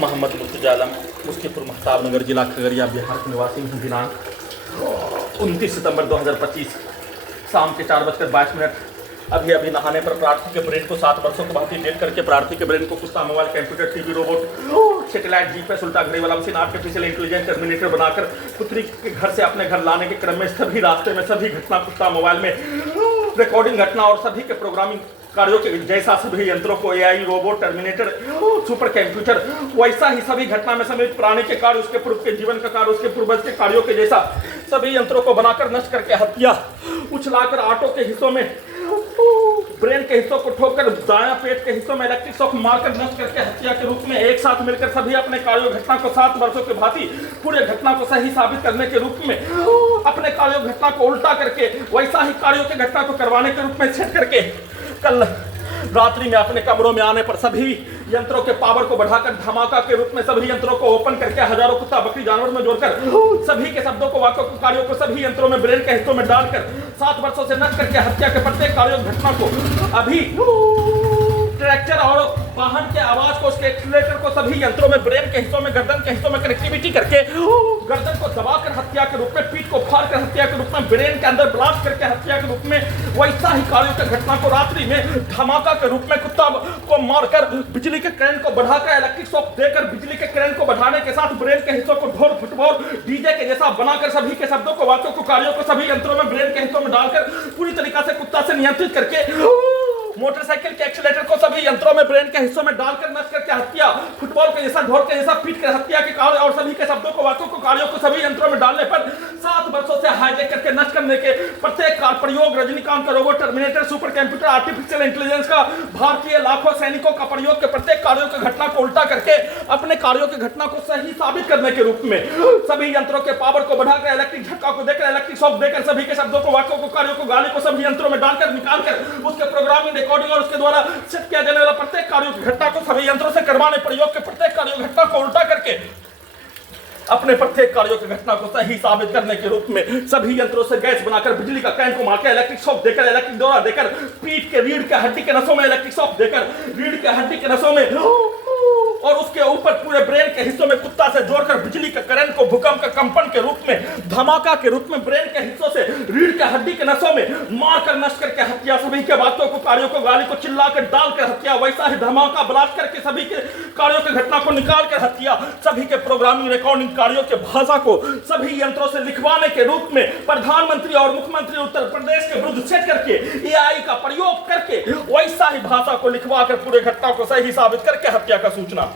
मोहम्मद मुर्तजा आलम, मुस्किपुर महताब नगर, जिला खगड़िया, बिहार के निवासी हूँ। दिनांक 29 सितंबर 2025 शाम के 4:22। अभी अभी नहाने पर प्रार्थी के ब्रेन को 7 वर्षों के बाद डेट करके प्रार्थी के ब्रेन को कुत्ता, mobile, computer, TV, robot, satellite, GPS, उल्टा घड़ी वाला मशीन, आर्टिफिशियल इंटेलिजेंस, टर्मिनेटर बनाकर पुत्री के घर से अपने घर लाने के क्रम में सभी रास्ते में सभी घटना, कुत्ता, मोबाइल में रिकॉर्डिंग घटना और सभी के प्रोग्रामिंग कार्यों के जैसा सभी यंत्रों को AI, robot, terminator, super computer, वैसा ही सभी घटना में सम्मिलित प्राणी के कार्य, उसके पूर्व के जीवन का कार्य, उसके पूर्वज के कार्यों के जैसा सभी यंत्रों को बनाकर नष्ट करके हत्या, उछलाकर आटो के हिस्सों में ब्रेन के हिस्सों को ठोककर दायां पेट के हिस्सों में इलेक्ट्रिक शॉक मारकर नष्ट करके हत्या के रूप में एक साथ मिलकर सभी अपने कार्यों घटना को 7 वर्षों के भांति पूरे घटना को सही साबित करने के रूप में अपने कार्यों घटना को उल्टा करके वैसा ही कार्यों की घटना को करवाने के रूप में सेट करके कल रात्रि में अपने कमरों में आने पर सभी यंत्रों के पावर को बढ़ाकर धमाका के रूप में सभी यंत्रों को ओपन करके हजारों कुत्ता, बकरी, जानवर में जोड़कर सभी के शब्दों को, वाक्यों को, कार्यों को सभी यंत्रों में ब्रेन के हिस्सों में डालकर 7 वर्षों से नष्ट करके हत्या के प्रत्येक कार्यों घटना को अभी ट्रैक्टर और वाहन के आवाज को, उसके एक्सीलरेटर को सभी यंत्रों में ब्रेन के हिस्सों में, गर्दन के हिस्सों में कनेक्टिविटी करके गर्दन को दबाकर हत्या के रूप में, पीठ को फाड़ कर हत्या के रूप में, ब्रेन के अंदर ब्लास्ट करके हत्या के रूप में वैसा ही कार्यों की घटना को रात्रि में धमाका के रूप में कुत्ता को मारकर बिजली के करंट को बढ़ाकर इलेक्ट्रिक शॉक देकर बिजली के करंट को बढ़ाने के साथ ब्रेन के हिस्सों को ढोल, फुटबॉल, डीजे के जैसा बनाकर सभी के शब्दों को, वाक्यों को, कार्यों को सभी यंत्रों में ब्रेन के हिस्सों में डालकर पूरी तरीका से कुत्ता से नियंत्रित करके मोटरसाइकिल के एक्सीलरेटर को सभी यंत्रों में ब्रेन के हिस्सों में डालकर नष्ट करके हत्या, फुटबॉल के जैसा, ढोल के जैसा पीट कर हत्या के कार्य और सभी के शब्दों को, वाक्यों को, कार्यों को सभी यंत्रों में डालने पर 7 वर्षों से हाईजैक करके नष्ट करने के प्रत्येक कार प्रयोग, रजनीकांत का robot, terminator, super computer, artificial intelligence का भारतीय लाखों सैनिकों का प्रयोग के प्रत्येक कार्यों की घटना को उल्टा करके अपने कार्यों की घटना को सही साबित करने के रूप में सभी यंत्रों के पावर को बढ़ाकर इलेक्ट्रिक झटका को देकर, इलेक्ट्रिक शॉक देकर सभी के शब्दों को, वाक्यों को, कार्यों को, गाली को सभी यंत्रों में डालकर निकालकर उसके प्रोग्रामिंग, रिकॉर्डिंग और उसके द्वारा सेट किया जाने वाला प्रत्येक कार्यों की घटना को सभी यंत्रों से करवाने, प्रयोग के प्रत्येक कार्यों की घटना को उल्टा करके अपने प्रत्येक कार्यों की घटना को सही साबित करने के रूप में सभी यंत्रों से गैस बनाकर बिजली का करंट को मारकर इलेक्ट्रिक शॉक देकर, इलेक्ट्रिक दौरा देकर, पीठ के रीढ़ के हड्डी के नसों में इलेक्ट्रिक शॉक देकर, रीढ़ के हड्डी के नसों में और उसके ऊपर पूरे ब्रेन के हिस्सों में कुत्ता से जोड़कर बिजली के करंट को भूकंप का कंपन के रूप में, धमाका के रूप में ब्रेन के हिस्सों से रीढ़ के हड्डी के नसों में मारकर नष्ट करके हत्या, सभी के बातों को, कार्यों को, गाली को चिल्लाकर डालकर हत्या, वैसा ही धमाका ब्लास्ट करके सभी के कार्यों की घटना को निकाल कर हत्या, सभी के प्रोग्रामिंग, रिकॉर्डिंग कार्यों के भाषा को सभी यंत्रों से लिखवाने के रूप में प्रधानमंत्री और मुख्यमंत्री उत्तर प्रदेश के विरुद्ध सेट करके एआई का प्रयोग करके वैसा ही भाषा को लिखवा कर पूरे घटना को सही साबित करके हत्या का सूचना